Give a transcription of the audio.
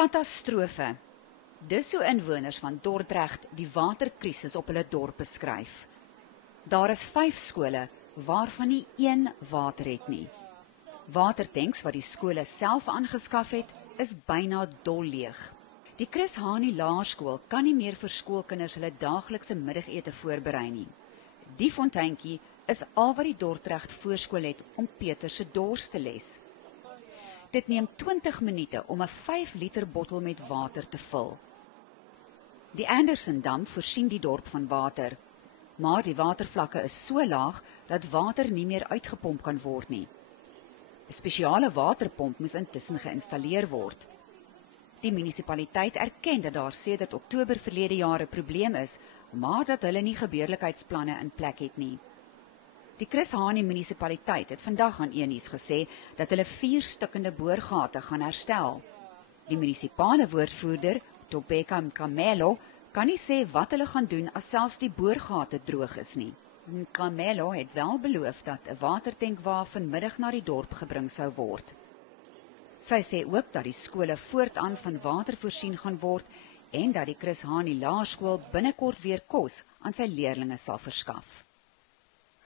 Katastrofe. Dis hoe inwoners van Dordrecht die waterkrisis op hulle dorp beskryf. Daar is 5 skole waarvan nie een water het nie. Watertanks wat die skole self aangeskaf het, is byna dolleeg. Die Chris Hani Laerskool kan nie meer vir skoolkinders hulle daaglikse middagete voorberei nie. Die fonteintjie is al wat die Dordrecht voorskool het om Peter se dors te les. Dit neem 20 minute om 'n 5 liter bottel met water te vul. Die Andersendam voorsien die dorp van water, maar die watervlakke is so laag dat water nie meer uitgepomp kan word nie. 'n Spesiale waterpomp moes intussen geïnstalleer word. Die munisipaliteit erken dat daar sedert Oktober verlede jaar 'n probleem is, maar dat hulle nie gebeurlikheidsplanne in plek het nie. Die Chris Hani munisipaliteit het vandag aan Enies gesê dat hulle 4 stukkende boorgate gaan herstel. Die munisipale woordvoerder, Tobeka Mkamelo, kan nie sê wat hulle gaan doen as selfs die boorgate droog is nie. Mkamelo het wel beloof dat 'n watertankwa vanmiddag na die dorp gebring sou word. Sy sê ook dat die skole voortaan van water voorsien gaan word en dat die Chris Hani Laerskool binnekort weer kos aan sy leerlinge sal verskaf.